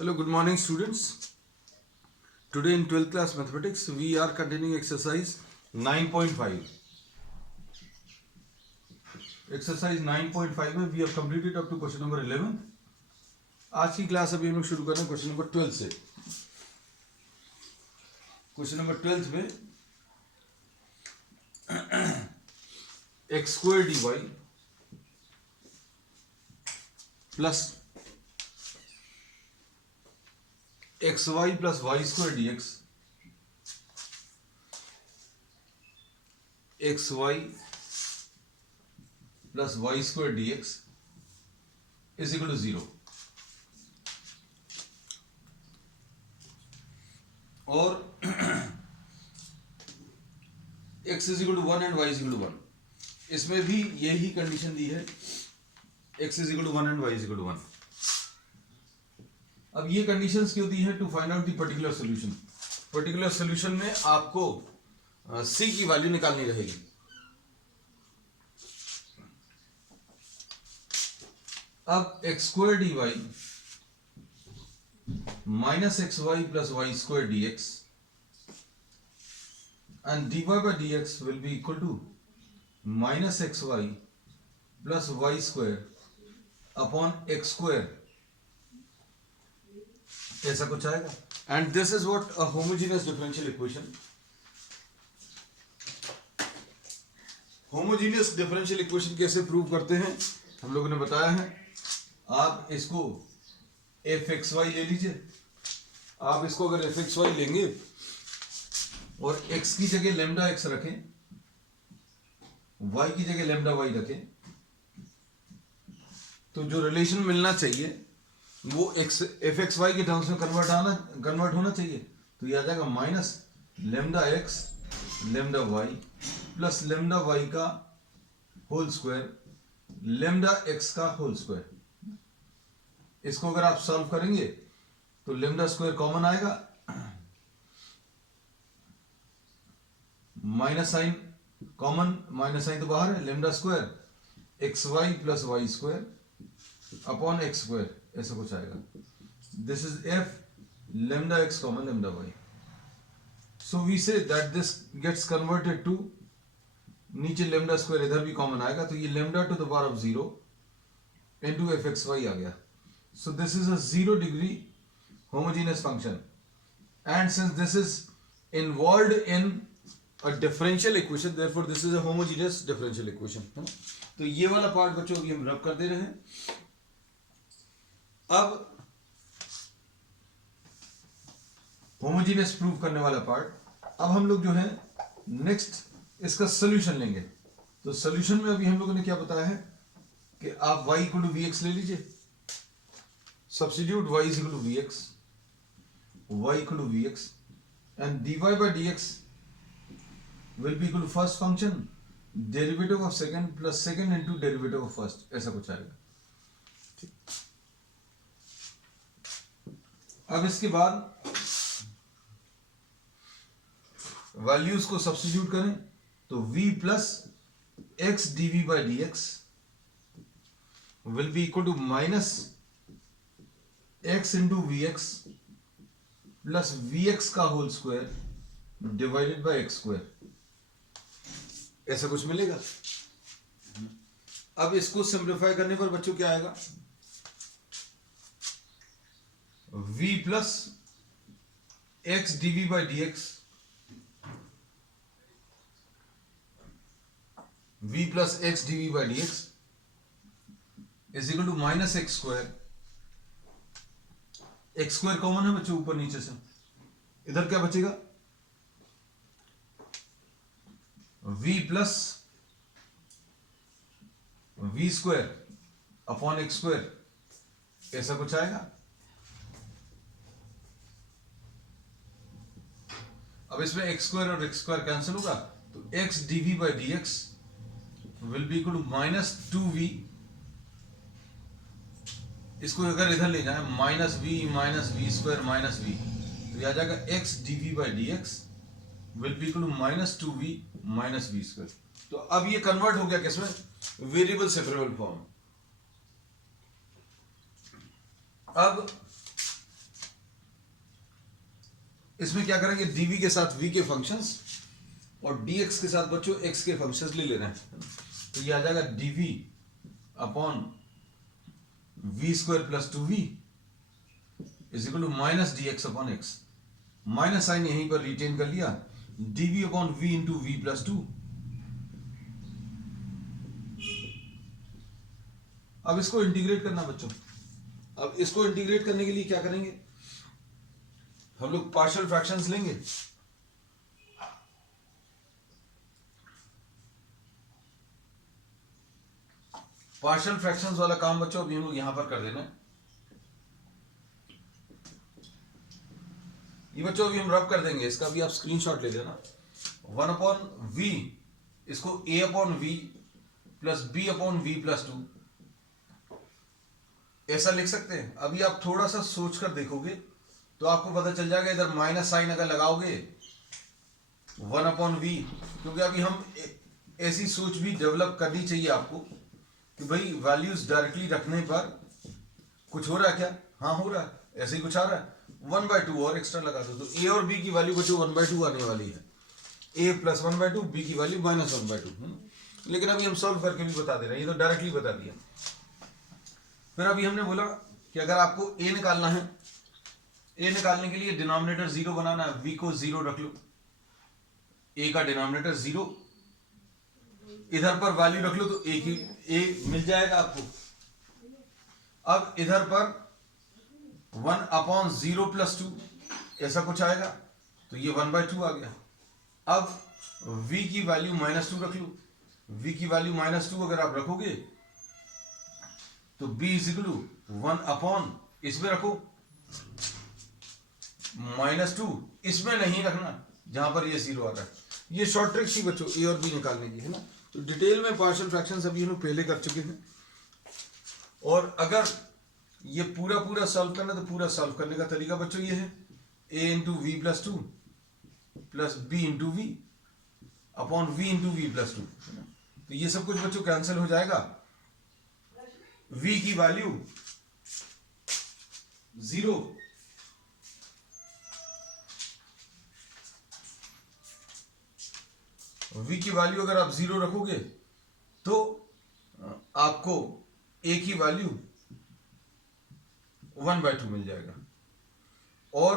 Hello, good morning students. Today in 12th class mathematics we are continuing exercise 9.5. Exercise 9.5 में we have completed up to question number 11. आज की class अभी हम लोग शुरू कर रहे हैं क्वेश्चन नंबर 12 से. क्वेश्चन नंबर 12 में x square dy plus xy plus y square dx xy plus y square dx is equal to 0 और x is equal to 1 and y is equal to 1. इसमें भी यही कंडीशन दी है, x is equal to 1 and y is equal to 1. अब ये conditions क्यों दी है? To find out the particular solution. Particular solution में आपको c की वैल्यू निकालनी रहेगी. अब x square D Y minus x Y plus Y square D X and D Y by D x will be equal to minus x Y plus Y square upon x square, ऐसा कुछ आएगा. And this is what a homogeneous differential equation. Homogeneous differential equation कैसे prove करते हैं हम लोगों ने बताया है. आप इसको एफ एक्स वाई ले लीजिए. आप इसको अगर एफ एक्स वाई लेंगे और एक्स की जगह लेमडा एक्स रखें, वाई की जगह लेमडा वाई रखें, तो जो रिलेशन मिलना चाहिए वो एक्स एफ एक्स वाई के टर्म्स में कन्वर्ट होना चाहिए. तो ये आ जाएगा minus lambda X lambda Y plus lambda Y का होल स्क्वायर लेमडा एक्स का होल स्क्वायर. इसको अगर आप सॉल्व करेंगे तो लेमडा स्क्वायर कॉमन आएगा, minus sign common, minus sign तो बाहर है, lambda square X Y plus Y square upon x square, ऐसा कुछ आएगा. This is F lambda x common lambda y. So we say that this gets converted to, नीचे lambda square इधर भी common आएगा, तो ये lambda to the power of 0 into f x y आ गया. So this is a 0 degree homogeneous function. And since this is involved in a differential equation, therefore this is a homogeneous differential equation. तो ये वाला part बच्चों अभी हम rub कर दे रहे हैं. अब होमोजेनियस प्रूव करने वाला पार्ट, अब हम लोग जो है नेक्स्ट इसका सोल्यूशन लेंगे. तो सोल्यूशन में अभी हम लोगों ने क्या बताया है कि आप y equal to we X ले लीजिए. Substitute y is equal to we X, Y equal to we X and dy by D x will be equal to first function derivative of second plus second into derivative of first, ऐसा कुछ आएगा. अब इसके बाद values को substitute करें तो v plus x D we by D x will be equal to minus x into v x plus v x का whole square divided by x square, ऐसा कुछ मिलेगा. अब इसको सिंप्लीफाई करने पर बच्चों क्या आएगा? v plus x D we by D X v plus x D we by D X is equal to minus X square. X square common है बच्चों ऊपर नीचे से, इधर क्या बचेगा? v plus we square upon x square, ऐसा कुछ आएगा. अब इसमें एक्स स्क्वायर और एक्स स्क्वायर कैंसिल होगा, तो X D we by D x will be equal to minus 2v. इसको अगर इधर ले जाए minus V square minus V, तो यह आ जाएगा X D we by D x will be equal to minus 2v minus V square. तो अब ये कन्वर्ट हो गया किसमें? Variable separable form. अब इसमें क्या करेंगे, dv के साथ v के फंक्शंस और dx के साथ बच्चों x के फंक्शंस ले लेना है। तो ये आ जाएगा dv upon v square plus 2v is equal to minus dx upon x। Minus sign यहीं पर रिटेन कर लिया, dv upon v into v plus 2। अब इसको इंटीग्रेट करना बच्चों। अब इसको इंटीग्रेट करने के लिए क्या करेंगे, हम लोग पार्शियल फ्रैक्शंस लेंगे। पार्शियल फ्रैक्शंस वाला काम बच्चों अभी हम लोग यहां पर कर देना है। ये बच्चों अभी हम रब कर देंगे, इसका भी आप स्क्रीनशॉट ले लेना। 1 अपॉन वी, इसको a upon V plus B upon V plus 2 ऐसा लिख सकते हैं। अभी आप थोड़ा सा सोच कर देखोगे तो आपको पता चल जाएगा, इधर माइनस साइन अगर लगाओगे 1 अपॉन वी, क्योंकि अभी हम ऐसी सोच भी डेवलप करनी चाहिए आपको कि भाई वैल्यूज डायरेक्टली रखने पर कुछ हो रहा है क्या, हाँ हो रहा है, ऐसे ही कुछ आ रहा है, 1/2 और एक्स्ट्रा लगा दो तो a और b की वैल्यू बच्चों 1/2 आने वाली है। a प्लस 1/2, b की वैल्यू माइनस 1/2। लेकिन अभी हम सॉल्व करके भी बता दे रहे हैं, ये तो डायरेक्टली बता दिया। फिर अभी हमने बोला कि अगर आपको a निकालना है, a निकालने के लिए डिनोमिनेटर 0 बनाना है, v को 0 रख लो, a का डिनोमिनेटर 0, इधर पर वैल्यू रख लो तो a मिल जाएगा आपको। अब इधर पर 1 अपॉन 0 प्लस 2 ऐसा कुछ आएगा, तो ये 1/2 आ गया। अब v की वैल्यू -2 रख लो, v की वैल्यू -2 अगर आप रखोगे तो b is equal to 1 upon, इसमें रखो -2, इसमें नहीं रखना जहां पर ये 0 आ रहा है। ये शॉर्ट ट्रिक थी बच्चों a और b निकालने की, है ना। तो डिटेल में पार्शियल फ्रैक्शंस अभी हम लोग पहले कर चुके हैं, और अगर ये पूरा सॉल्व करना तो पूरा सॉल्व करने का तरीका बच्चों ये है, a into V plus 2 plus B into V upon v into V plus 2। तो ये सब कुछ बच्चों कैंसिल हो जाएगा, v की वैल्यू 0, v की वैल्यू अगर आप 0 रखोगे तो आपको a की वैल्यू 1/2 मिल जाएगा, और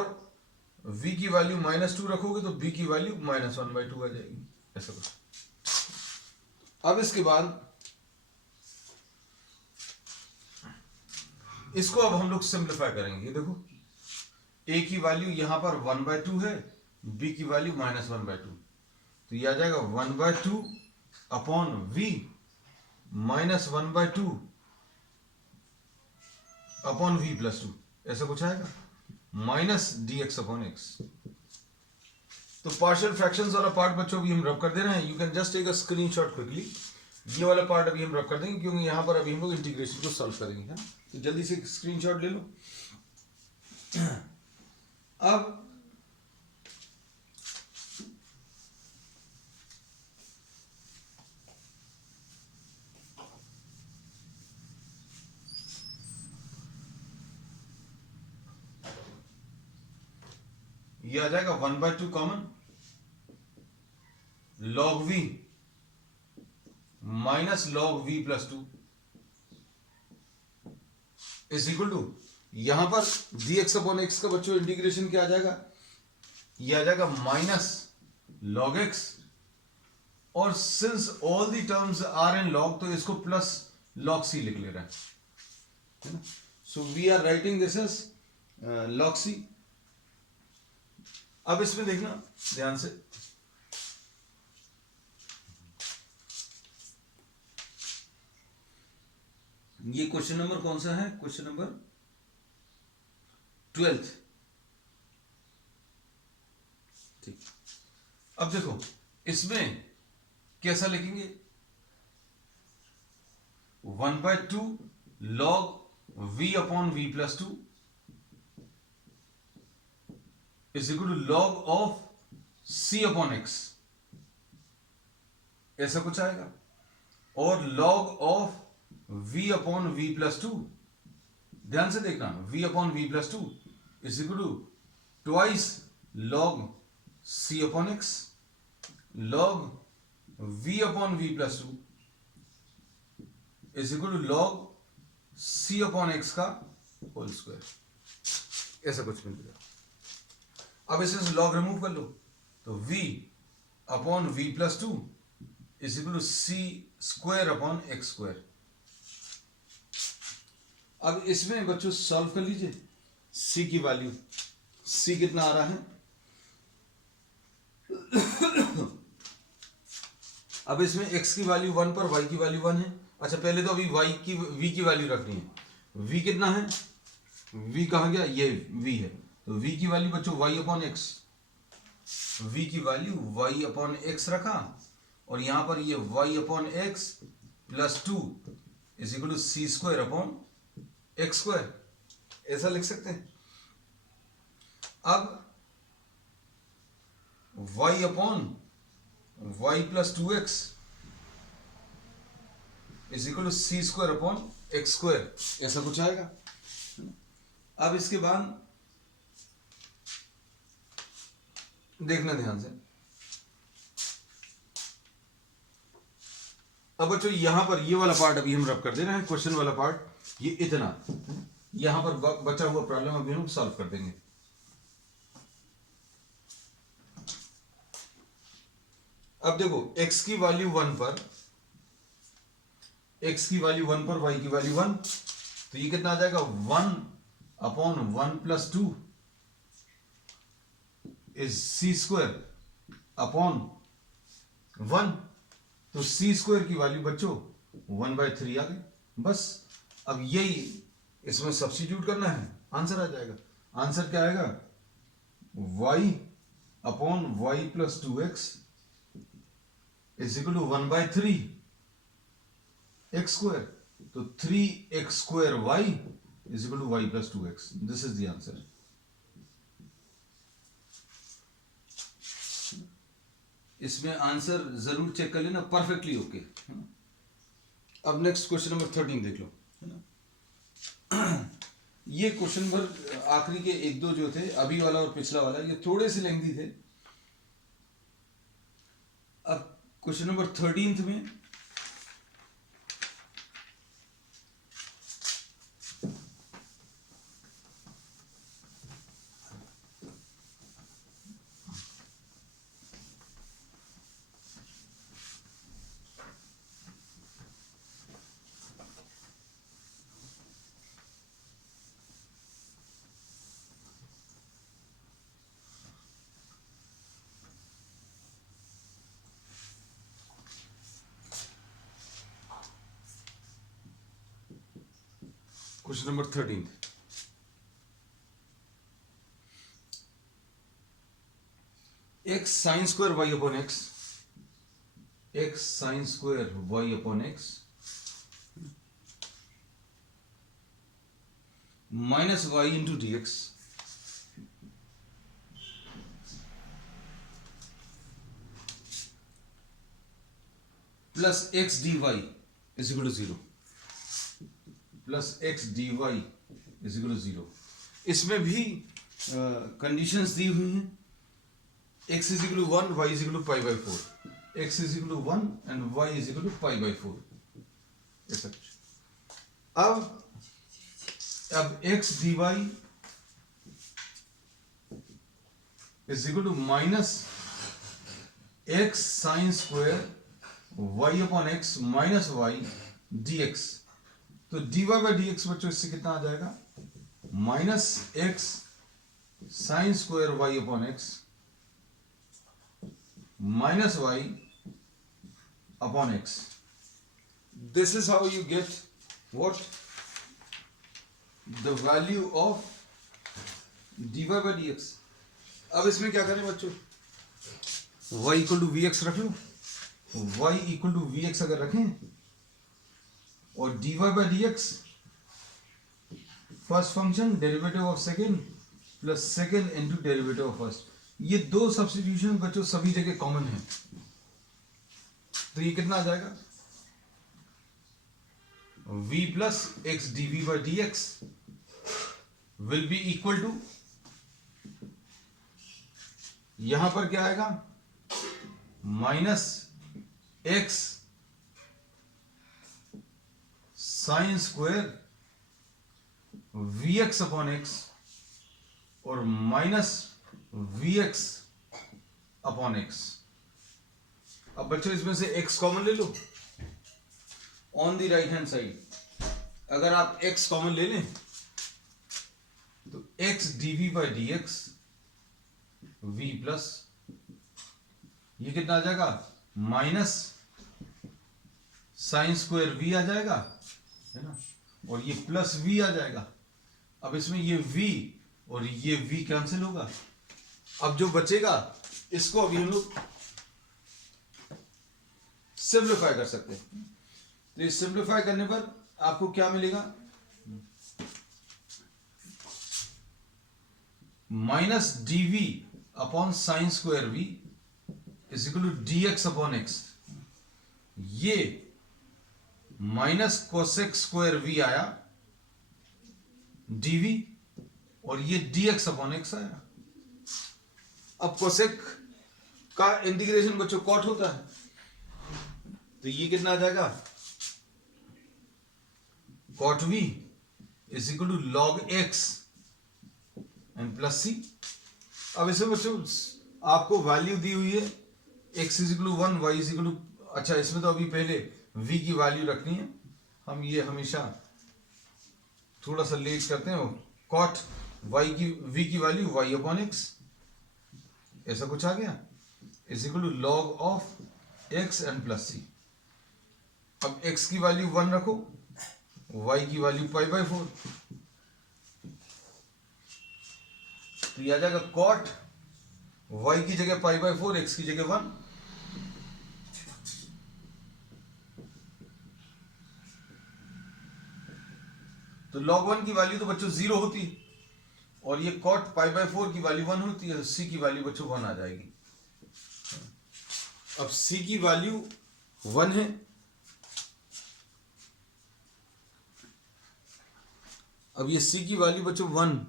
v की वैल्यू -2 रखोगे तो b की वैल्यू -1/2 आ जाएगी, ऐसा कुछ। अब इसके बाद इसको अब हम लोग सिंप्लीफाई करेंगे। ये देखो a की वैल्यू यहां पर 1/2 है, b की वैल्यू -1/2, तो ये आ जाएगा 1/2 upon v -1/2 upon v plus 2 ऐसा कुछ आएगा, माइनस dx अपॉन x। तो पार्शियल फ्रैक्शंस वाला पार्ट बच्चों अभी हम रब कर दे रहे हैं। You can just take a screenshot quickly. ये वाला पार्ट अभी हम रब कर देंगे क्योंकि यहां पर अभी हम लोग इंटीग्रेशन को सॉल्व करेंगे, है। तो जल्दी से स्क्रीनशॉट ले लो। अब ये आ जाएगा 1/2 common, log v minus log v plus 2 is equal to, यहां पर dx अपॉन x का बच्चों इंटीग्रेशन क्या आ जाएगा, ये आ जाएगा माइनस log x, और since all the terms are in log तो इसको प्लस log c लिख ले रहा है ना। So we are writing this is log c। अब इसमें देखना ध्यान से, ये क्वेश्चन नंबर कौन सा है, क्वेश्चन नंबर 12। ठीक, अब देखो इसमें कैसा लिखेंगे, 1/2 log v upon v plus 2 is equal to log of c upon x, ऐसा कुछ आएगा, और log of v upon v plus 2, ध्यान से देखना, v upon v plus 2 is equal to twice log c upon x log v upon v plus 2 is equal to log c upon x का whole square, ऐसा कुछ मिलेगा। अब इसे log remove कर लो तो v upon v plus 2 is equal to c square upon x square. अब इसमें बच्चों सॉल्व कर लीजिए, c की वैल्यू, c कितना आ रहा है, अब इसमें x की वैल्यू 1 पर y की वैल्यू 1 है। अच्छा पहले तो अभी v की वैल्यू रखनी है। v कितना है, v कहाँ गया, ये v है, तो v की वैल्यू बच्चों y अपॉन x, v की वैल्यू y अपॉन x रखा और यहां पर ये y upon x plus 2 is equal to c square upon x square, ऐसा लिख सकते हैं। अब y upon y plus 2x is equal to c square upon x square, ऐसा कुछ आएगा। अब इसके बाद देखना ध्यान से, अब बच्चों यहां पर ये वाला पार्ट अभी हम रब कर दे रहे हैं, क्वेश्चन वाला पार्ट, ये इतना यहां पर बचा हुआ प्रॉब्लम अभी हम सॉल्व कर देंगे। अब देखो x की वैल्यू 1 पर, x की वैल्यू 1 पर y की वैल्यू 1, तो ये कितना आ जाएगा 1 upon 1 plus 2 is c square upon 1, तो c स्क्वायर की वैल्यू बच्चों 1/3 आ गई। बस अब यही इसमें सब्स्टिट्यूट करना है, आंसर आ जाएगा। आंसर क्या आएगा, y upon y plus 2x is equal to 1/3 x square, तो 3x square y is equal to y plus 2x, this is the answer. इसमें आंसर जरूर चेक कर लेना, परफेक्टली ओके, है ना। अब नेक्स्ट क्वेश्चन नंबर 13 देख लो, है ना। ये क्वेश्चन नंबर आखिरी के एक दो जो थे, अभी वाला और पिछला वाला, ये थोड़े से लेंथी थे। अब क्वेश्चन नंबर 13 में question number 13, x sine square y upon x, x sine square y upon x minus y into D x plus x dy is equal to 0, plus x dy is equal to 0। इसमें भी conditions दी हुई हैं, x is equal to 1, y is equal to pi by 4, x is equal to 1 and y is equal to pi by 4, ऐसा कुछ। अब x dy is equal to minus x sine square y upon x minus y dx, तो dy by D X बच्चों इससे कितना आ जाएगा, minus x sine square Y upon X minus Y upon X. This is how you get what, the value of dy by D X. अब इसमें क्या करें बच्चों, y equal to we x रख लो, y equal to we X अगर रखें और dy by D x first function derivative of second plus second into derivative of first, ये दो सब्स्टिट्यूशन बच्चों सभी जगह कॉमन है, तो ये कितना आ जाएगा, v plus x dv by D x will be equal to यहां पर क्या आएगा, minus x sine square v x upon x और minus v x upon x. अब बच्चों इसमें से x कॉमन ले लो on the right hand side. अगर आप x कॉमन ले लें तो x dv by D x v plus ये कितना आ जाएगा, माइनस साइन स्क्वायर v आ जाएगा, है ना, और ये प्लस v आ जाएगा। अब इसमें ये v और ये v कैंसिल होगा। अब जो बचेगा इसको अभी हम लोग सिंप्लीफाई कर सकते हैं। तो ये सिंप्लीफाई करने पर आपको क्या मिलेगा, minus DV upon sine square V is equal to D X upon X. ये माइनस कोसेक स्क्वायर वी आया डीवी और ये डी एक्स अपॉन एक्स आया। अब कोसेक का इंटीग्रेशन बच्चों कॉट होता है, तो ये कितना आ जाएगा, cot v is equal to log x and plus c. अब इसमें बच्चों आपको वैल्यू दी हुई है x is equal to 1, y is equal to, अच्छा इसमें तो अभी पहले v की वैल्यू रखनी है। हम ये हमेशा थोड़ा सा लेट करते हैं। कॉट y की v की वैल्यू y अपॉन एक्स, ऐसा कुछ आ गया, is equal to log of x and plus c. अब x की वैल्यू 1 रखो, y की वैल्यू पाई बाई 4, तो यह आ जाएगा कॉट y की जगह पाई बाई 4, x की जगह 1। तो log 1 की वैल्यू तो बच्चों 0 होती है और ये कॉट पाई बाई 4 की वैल्यू 1 होती है, तो c की वैल्यू बच्चों 1 आ जाएगी। अब c की वैल्यू 1 है, अब ये c की वैल्यू बच्चों 1,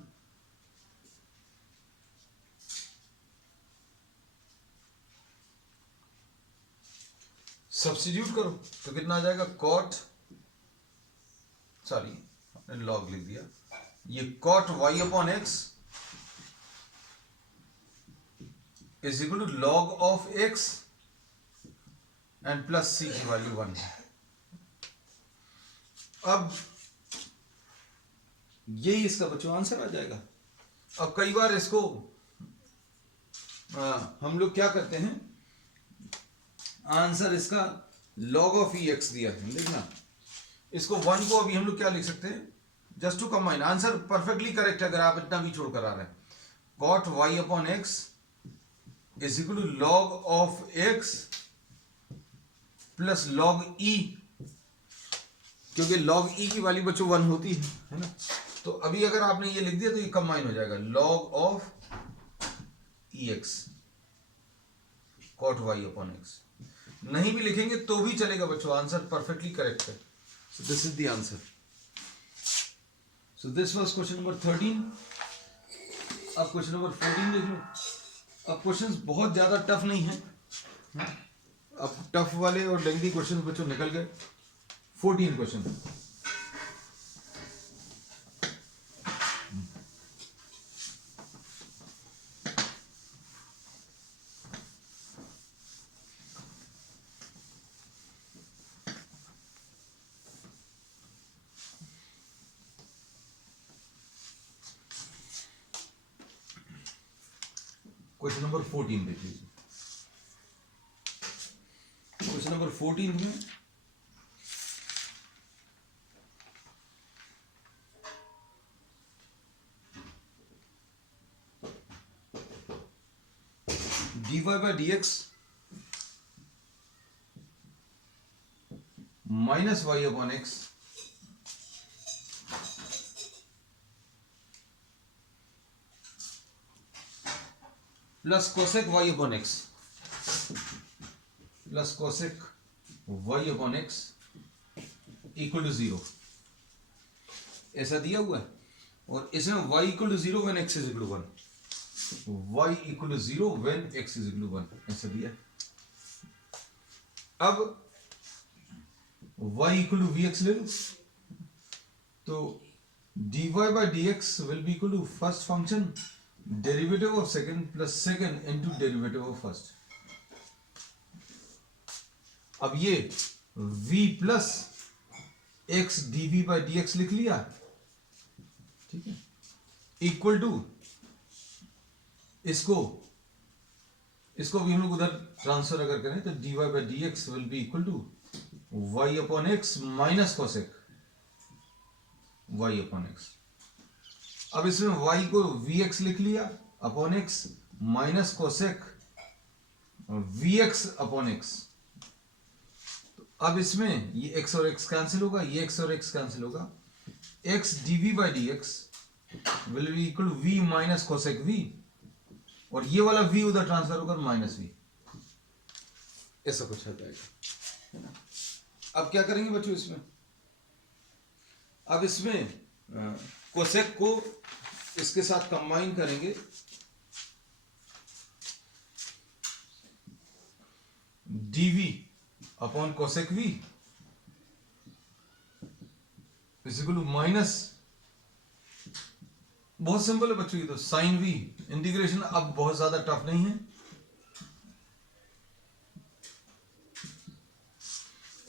सब्स्टिट्यूट करो तो कितना आ जाएगा, कॉट, सॉरी आपने लॉग लिख दिया, ये cot y upon X is equal to log of x and plus c की वैल्यू 1। अब यही इसका बच्चों आंसर आ जाएगा। अब कई बार इसको हम लोग क्या करते हैं, आंसर इसका log ऑफ ई एक्स दिया है, देखना इसको 1 को अभी हम लोग क्या लिख सकते हैं, just to combine. Answer perfectly correct है अगर आप इतना भी छोड़कर आ रहे हैं। Cot y upon X is equal to log of x plus log e, क्योंकि लॉग e की वैल्यू बच्चों 1 होती है ना। तो अभी अगर आपने ये लिख दिया तो ये कंबाइन हो जाएगा, log of E X cot y upon X. नहीं भी लिखेंगे तो भी चलेगा बच्चों, आंसर परफेक्टली करेक्ट है। So this is the answer. So this was question number 13। अब क्वेश्चन नंबर 14 देख लो। अब क्वेश्चंस बहुत ज्यादा टफ नहीं है, अब टफ वाले और लेंथी क्वेश्चंस बच्चों निकल गए। 14 क्वेश्चन। क्वेश्चन नंबर 14 देख लीजिए। क्वेश्चन नंबर 14 में dy by D X minus Y upon X plus cosec Y upon X plus cosec Y upon X equal to 0, ऐसा दिया हुआ है। और इसमें y equal to 0 when x is equal to 1। y equal to 0 when x is equal to 1, ऐसा दिया। अब y equal to vx ले लो, तो dy by dx will be equal to first function derivative of second plus second into derivative of first। अब ये v plus x dv by dx लिख लिया, ठीक है, इक्वल टू इसको भी हम लोग उधर ट्रांसफर अगर करें तो dy by dx will be equal to y upon x minus cosec y upon x। अब इसमें y को vx लिख लिया upon x minus cosec vx upon x। तो अब इसमें ये x और x कैंसिल होगा, ये x और x कैंसिल होगा, x dv by dx will be equal to v minus cosec v, और ये वाला v उधर ट्रांसफर होकर माइनस v, ऐसा कुछ आ जाएगा, है ना। अब क्या करेंगे बच्चों इसमें, अब इसमें कोसेक को इसके साथ कंबाइन करेंगे, dv upon cosec v is equal to minus, बहुत सिंपल है बच्चों ये तो, साइन v, इंटीग्रेशन अब बहुत ज्यादा टफ नहीं है।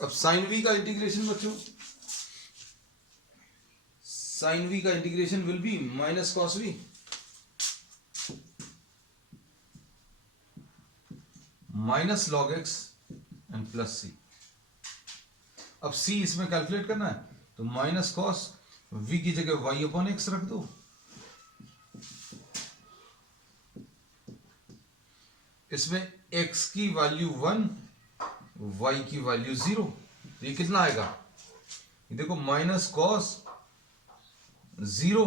अब साइन v का इंटीग्रेशन बच्चों, साइन v का integration will be minus cos v minus log x and plus c। अब c इसमें कैलकुलेट करना है तो माइनस कॉस v की जगह y अपॉन x रख दो, इसमें x की वैल्यू 1 y की वैल्यू 0, तो ये कितना आएगा, ये देखो माइनस कॉस 0,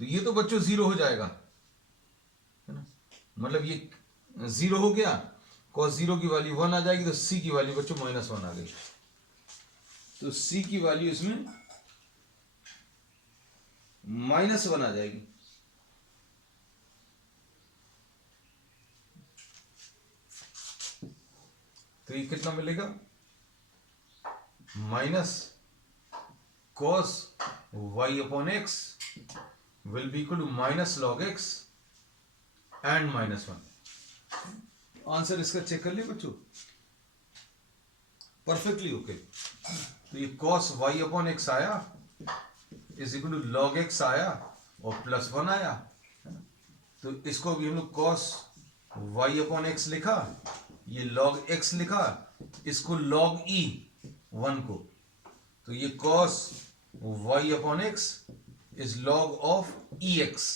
तो ये तो बच्चों 0 हो जाएगा, है ना, मतलब ये 0 हो गया, कॉस 0 की वैल्यू 1 आ जाएगी, तो c की वैल्यू बच्चों माइनस 1 आ गई, तो c की वैल्यू इसमें माइनस 1 आ जाएगी। तो ये कितना मिलेगा, minus cos y upon x will be equal to minus log x and minus 1। Answer इसका चेक कर लिया बच्चों, परफेक्टली ओके। तो ये कॉस y अपॉन x आया is equal to log x आया और प्लस 1 आया, है ना। तो इसको भी हम लोग कॉस y अपॉन x लिखा, ये log x लिखा, इसको log e 1 को, तो ये cos y upon x is log of ex,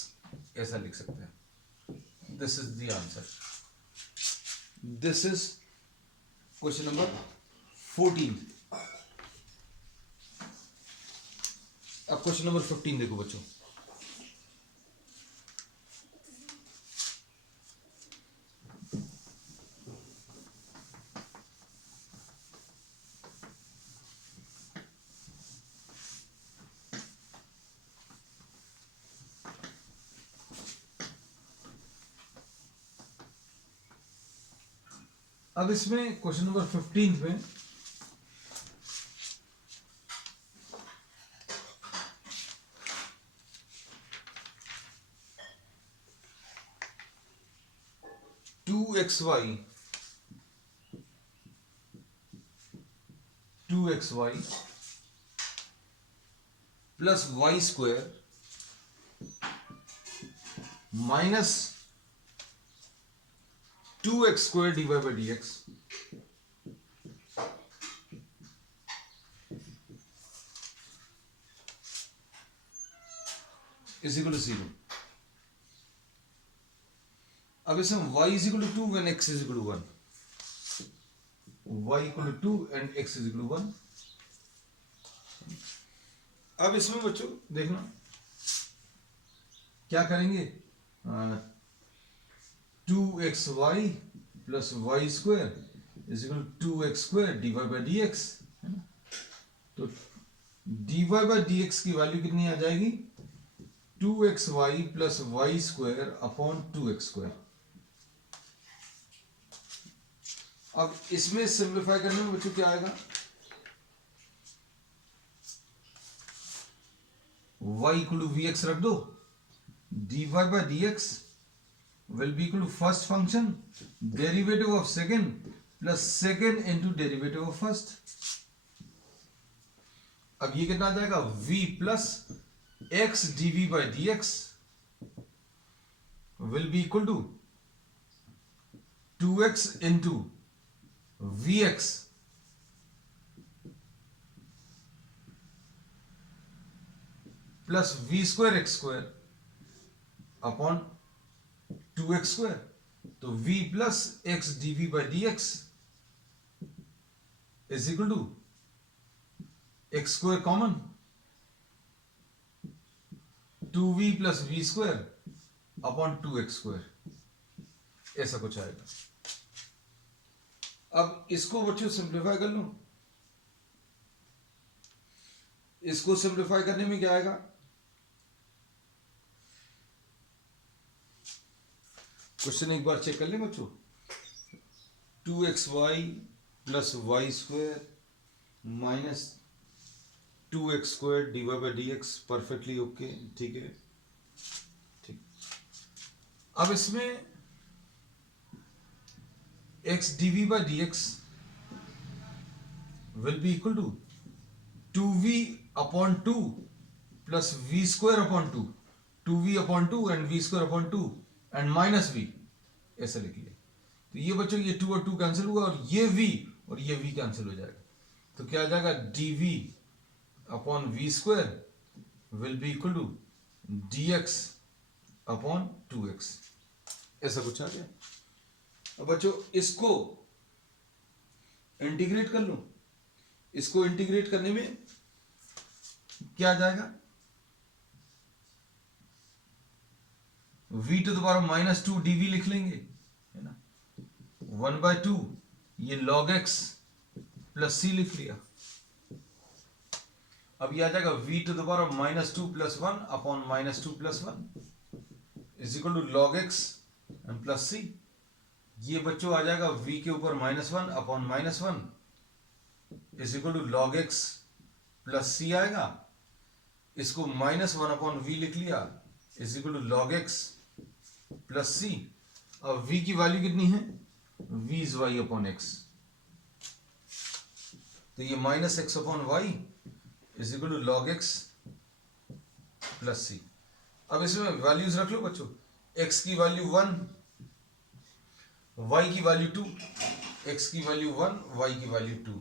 ऐसा लिख सकते हैं। This is the answer, this is question number 14। अब क्वेश्चन नंबर 15 देखो बच्चों, अब इसमें क्वेश्चन नंबर 15 में two x Y plus Y square minus 2x square dy by dx is equal to 0। अब इसमें y is equal to 2 when x is equal to 1, y equal to 2 and x is equal to 1। अब इसमें बच्चों देखना क्या करेंगे, 2xy plus Y square is equal to 2x square dy by dx, है ना। तो dy dy by D x की वैल्यू कितनी आ जाएगी 2xy plus Y square upon 2x square. अब इसमें सिंप्लीफाई करने में बच्चों क्या आएगा y equal to we x रख दो dy by D x will be equal to first function derivative of second plus second into derivative of first। अब ये कितना आ जाएगा v plus x dv by dx will be equal to 2x into vx plus v square x square upon 2x square. तो v plus x dv by dx is equal to x square common 2v plus we square upon 2x square, ऐसा कुछ आएगा। अब इसको बच्चों simplify कर लो। इसको simplify करने में क्या आएगा क्वेश्चन एक बार चेक कर लें बच्चों 2xy plus Y square minus 2x square D Y by D x perfectly okay, ठीक है ठीक। अब इसमें x dv by dx will be equal to 2v upon 2 plus v square upon 2, 2v upon 2 and v square upon 2 and minus v, ऐसा लिख लिया। तो ये बच्चों ये 2 और 2 कैंसिल हुआ और ये v और ये v कैंसिल हो जाएगा। तो क्या आ जाएगा dv upon v square will be equal to dx upon 2x, ऐसा कुछ आ गया। अब बच्चों इसको इंटीग्रेट कर लो। इसको इंटीग्रेट करने में क्या आ जाएगा v to the power minus 2 dv लिख लेंगे, है ना, 1/2 ये log x प्लस c लिख लिया। अब ये आ जाएगा v to the power minus 2 plus 1 upon minus 2 plus 1 is equal to log x and plus c। ये बच्चों आ जाएगा v के ऊपर -1 upon -1 is equal to log x plus c आएगा। इसको -1 अपॉन v लिख लिया is equal to log x plus c। अब v की वैल्यू कितनी है v is y upon x, तो ये -x upon y is equal to log x plus c। अब इसमें वैल्यूज रख लो बच्चों, x की वैल्यू 1, y की वैल्यू 2, x की वैल्यू 1, y की वैल्यू 2,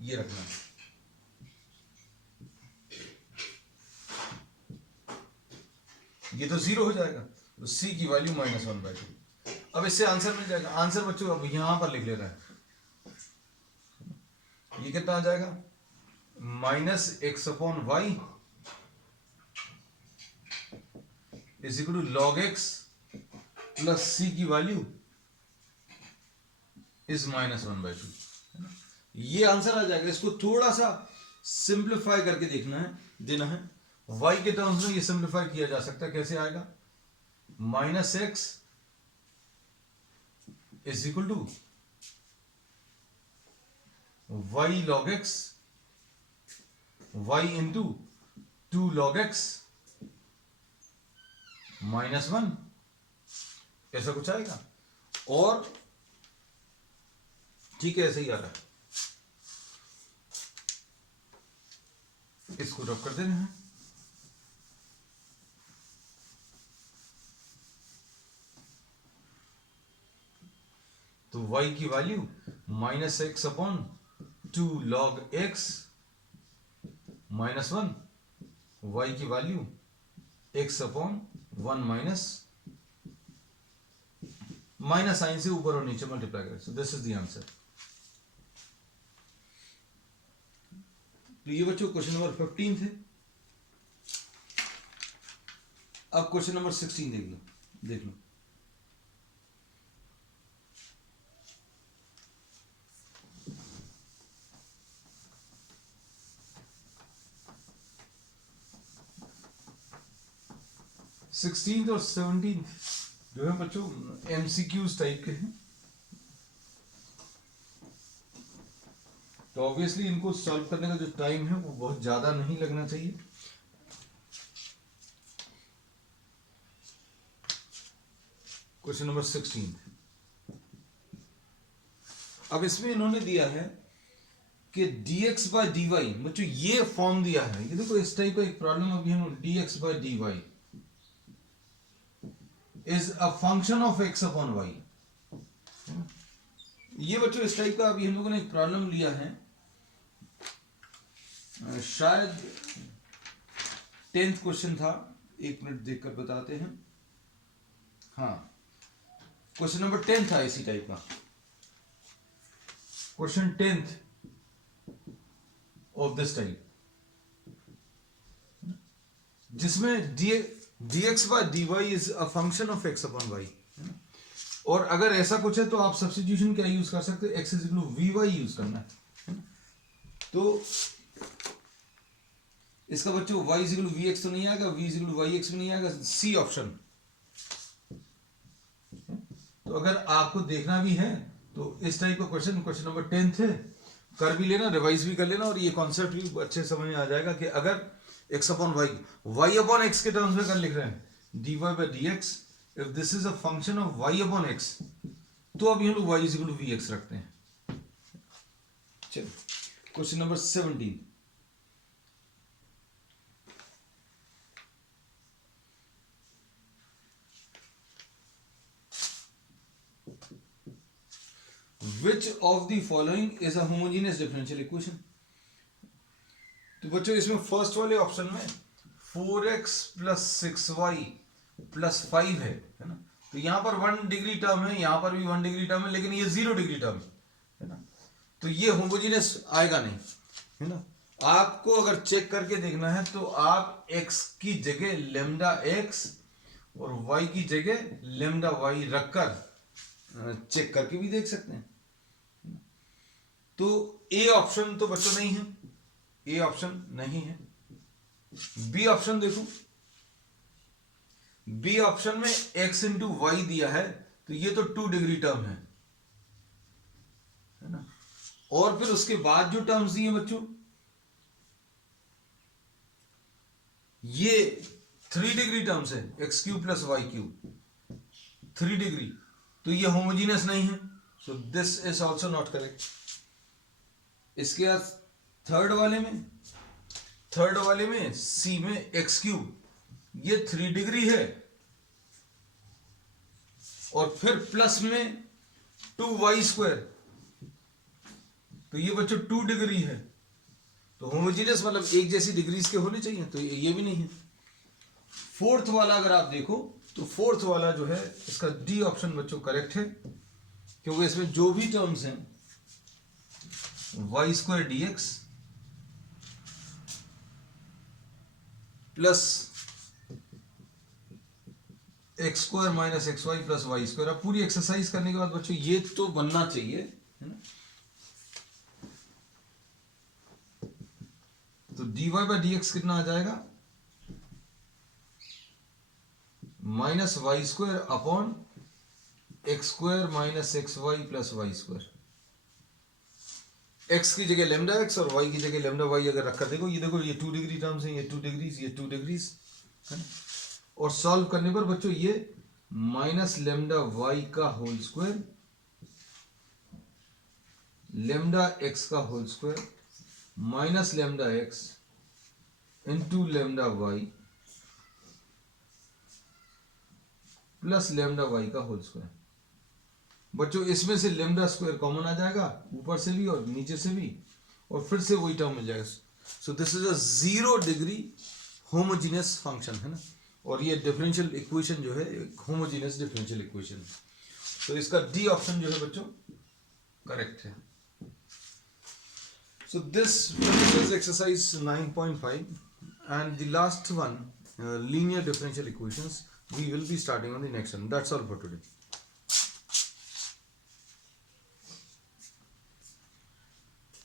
ये रखना। ये तो 0 हो जाएगा, तो c की वैल्यू -1/2। अब इससे आंसर मिल जाएगा। आंसर बच्चों अब यहां पर लिख ले रहा है, ये कितना आ जाएगा -x upon y is equal to log x plus c की वैल्यू इज -1/2, है ना। ये आंसर आ जाएगा। इसको थोड़ा सा सिंप्लीफाई करके देखना है, देना है। y के टर्म्स में ये सिंप्लीफाई किया जा सकता है, कैसे आएगा -x is equal to y log x, y into 2 log x -1, ऐसा कुछ आएगा। और ठीक है, ऐसे ही आ रहा है, इसको रब कर देना है। तो y की value -x upon 2 log x -1, y की value x upon 1 minus sign से ऊपर और नीचे मल्टीप्लाई करें। So this is the answer. तो ये बच्चों क्वेश्चन नंबर 15 थे। अब क्वेश्चन नंबर 16 देख लो। 16th और 17th जो है बच्चों MCQs टाइप के हैं, तो ऑब्वियसली इनको सॉल्व करने का जो टाइम है वो बहुत ज्यादा नहीं लगना चाहिए। Question number 16। अब इसमें इन्होंने दिया है कि dx बाय dy, बच्चों ये फॉर्म दिया है, ये देखो इस टाइप का एक प्रॉब्लम अभी हम dx by dy is a function of x upon y। ये बच्चों इस टाइप का अभी हम लोगों ने एक प्रॉब्लम लिया है, शायद 10th क्वेश्चन था, एक मिनट देखकर बताते हैं। हाँ, क्वेश्चन नंबर 10 था इसी टाइप का, question 10th of this type, जिसमें dx by dy is a function of x upon y। और अगर ऐसा कुछ है तो आप सब्स्टिट्यूशन क्या यूज कर सकते हैं, x is equal to vy use करना है। तो इसका बच्चों y is equal to vx तो नहीं आएगा, v is equal to yx भी नहीं आएगा, सी ऑप्शन। तो अगर आपको देखना भी है तो इस टाइप का क्वेश्चन, क्वेश्चन नंबर 10 है, कर भी लेना, रिवाइज भी कर लेना, और ये कॉन्सेप्ट भी अच्छे समझ में आ जाएगा कि अगर x upon y upon x के टर्म्स में कर लिख रहे हैं dy by dx, if this is a function of y upon x, तो अब हम लोग y is equal to vx रखते हैं। चलो question number 17। Which of the following is a homogeneous differential equation? तो बच्चों इसमें फर्स्ट वाले ऑप्शन में 4x प्लस 6y प्लस 5 है ना, तो यहां पर 1 डिग्री टर्म है, यहां पर भी 1 डिग्री टर्म है, लेकिन ये 0 डिग्री टर्म है ना, तो ये होमोजेनियस आएगा नहीं, है ना। आपको अगर चेक करके देखना है तो आप x की जगह लेमडा x और y की जगह लेमडा y रखकर चेक करके भी देख सकते हैं। तो ए ऑप्शन तो बच्चों नहीं है, ए ऑप्शन नहीं है। बी ऑप्शन देखो, बी ऑप्शन में x इंटू वाई दिया है, तो ये तो 2 डिग्री टर्म है ना, और फिर उसके बाद जो टर्म्स दिए बच्चों ये 3 डिग्री टर्म्स है, x cube plus y cube 3 degree, तो ये होमोजीनियस नहीं है, so this is also not correct. इसके बाद थर्ड वाले में सी में एक्स क्यूब ये 3 डिग्री है, और फिर प्लस में 2y स्क्वायर, तो ये बच्चों 2 डिग्री है, तो होमोजीनियस मतलब एक जैसी डिग्रीज के होने चाहिए, तो ये भी नहीं है। फोर्थ वाला अगर आप देखो तो फोर्थ वाला जो है इसका डी ऑप्शन बच्चों करेक्ट है, क्योंकि इसमें जो भी टर्म्स हैं y square D x plus x square minus x Y plus Y square, अब पूरी एक्सरसाइज करने के बाद बच्चों ये तो बनना चाहिए, है ना। तो dy बाई डी एक्स कितना आ जाएगा, minus y square upon x square minus x Y plus Y square. X की जगह लेमडा एक्स और वाई की जगह लेमडा वाई अगर रखकर देखो, ये देखो ये 2 डिग्री टर्म्स हैं, ये 2 डिग्रीज, ये 2 डिग्रीज, है ना। और सॉल्व करने पर बच्चों ये माइनस लेमडा वाई का होल स्क्वायर लेमडा एक्स का whole square minus lambda x into lambda Y plus lambda Y का होल स्क्वायर। बच्चों इसमें से लेमडा स्क्वायर कॉमन आ जाएगा, ऊपर से भी और नीचे से भी, और फिर से वही टर्म मिल जाएगा। सो this is a 0 degree homogeneous function, है ना, और ये डिफरेंशियल इक्वेशन जो है होमोजीनियस डिफरेंशियल इक्वेशन है, तो इसका डी ऑप्शन जो है बच्चों करेक्ट है। So this finishes exercise 9.5 and the last one linear differential equations we will be starting on the next one. That's all for today.